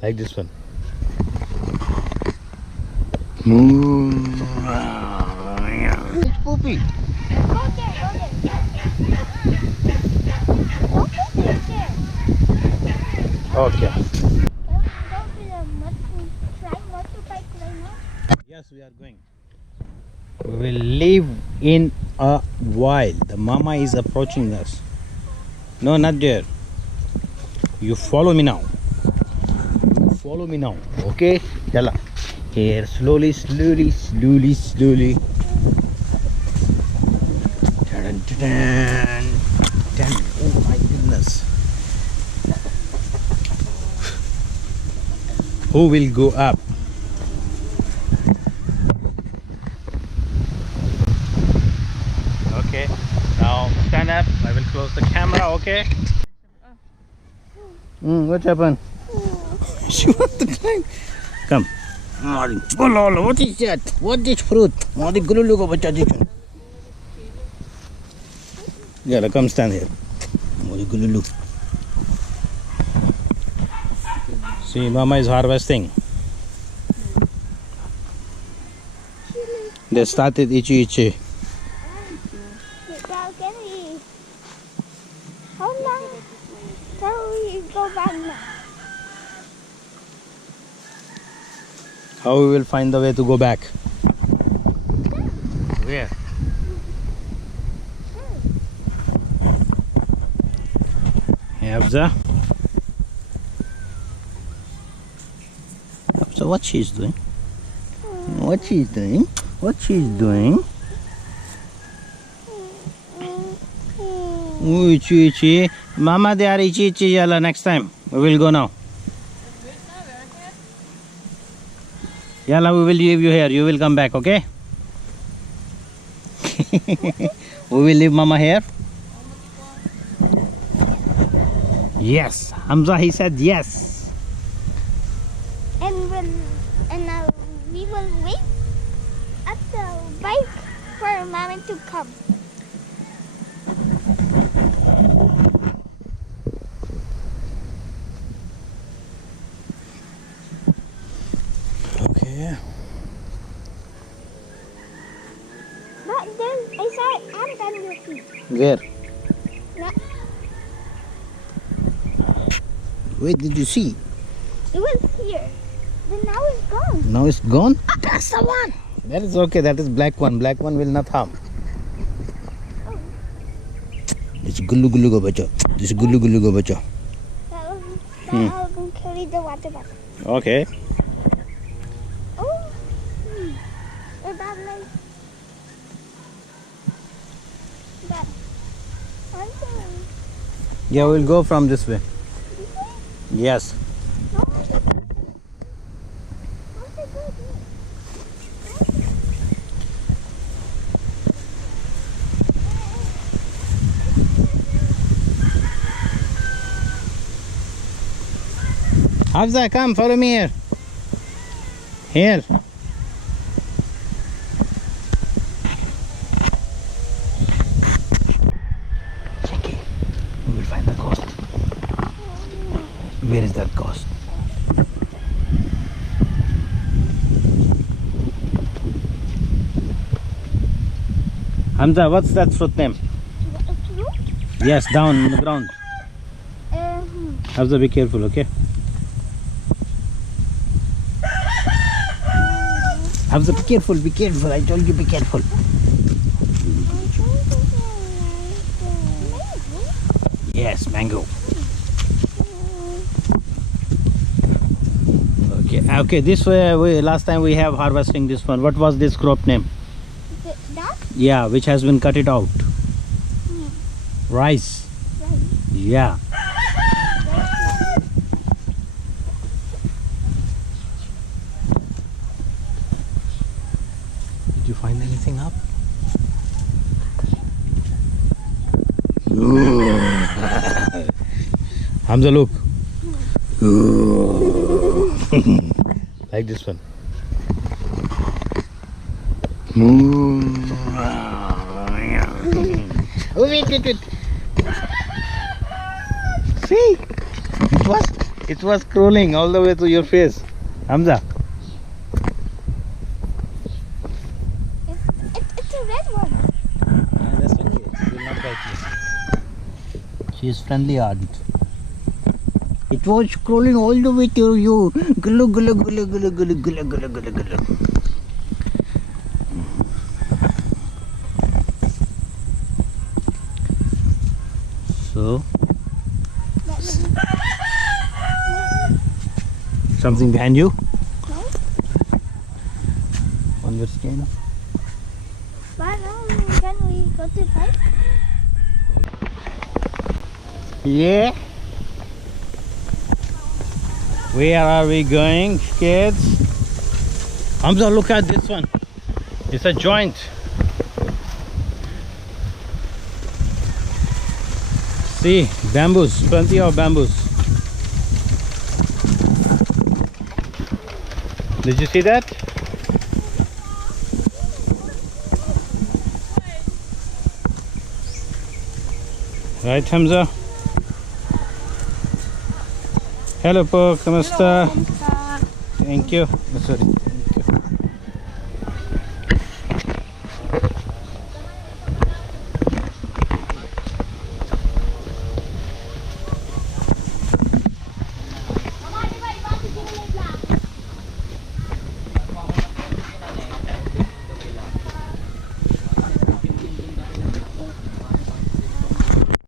Like this one. It's poopy. Go there, go there. Okay. Can we go to the motorbike right now? Yes, we are going. We will leave in a while. The mama is approaching us. No, not there. You follow me now. You follow me now. Okay? Yalla. Here, slowly, slowly, slowly, slowly. Dun, dun, dun, dun. Oh my goodness. Who will go up? Okay, now stand up. I will close the camera, okay? What happened? She wants to climb. Come. Oh, Lolo, what is that? What is fruit? What is gululu? Yeah, come stand here. What is gululu? See, Mama is harvesting. They started itchy. How long till we go back now? How we will find the way to go back? Where? Abza? Abza, what she's doing? What she's doing? What she's doing? Ooh, itchy. Mama, they are itchy. Yalla, next time. We will go now. Yalla, we will leave you here. You will come back, okay? We will leave Mama here. Yes. Hamza, he said yes. And we will wait at the bike for Mama to come. Okay. But then I saw ant on your feet. Where? No, Where did you see? it was here. Then now it's gone. Now it's gone? That's the one. That is okay. That is black one. Black one will not harm. It's gullu gullu go bacha. This gullu gullu go bacha. I'll go carry the water bottle. Okay. Oh, is that like that? Yeah, we'll go from this way. Yes. Hafza, come, follow me here. Here. Check it. We will find the ghost. Where is that ghost? Hamza, what's that fruit name? Yes, down on the ground. Hamza, be careful, okay? Hamza, be careful, be careful. I told you, be careful. Yes, mango. Okay, this way, last time we have harvesting this one. What was this crop name? That? Yeah, which has been cut it out. Rice. Yeah. Did you find anything up? Hamza, look. Like this one. Wait. See? it was crawling all the way to your face, Hamza. It's a red one. Yeah, that's okay. It will not bite you. She is friendly ardent. It was crawling all the way to you. Gullu, gullu, gullu, gullu, gullu, gullu, gullu, gullu, gullu. So, something behind you? No? On your skin? But can we go to the pipe? Yeah. Where are we going, kids? Hamza, look at this one. It's a joint. See, bamboos, plenty of bamboos. Did you see that? Right, Hamza? Hello po, kamusta? Thank you. Oh, sorry.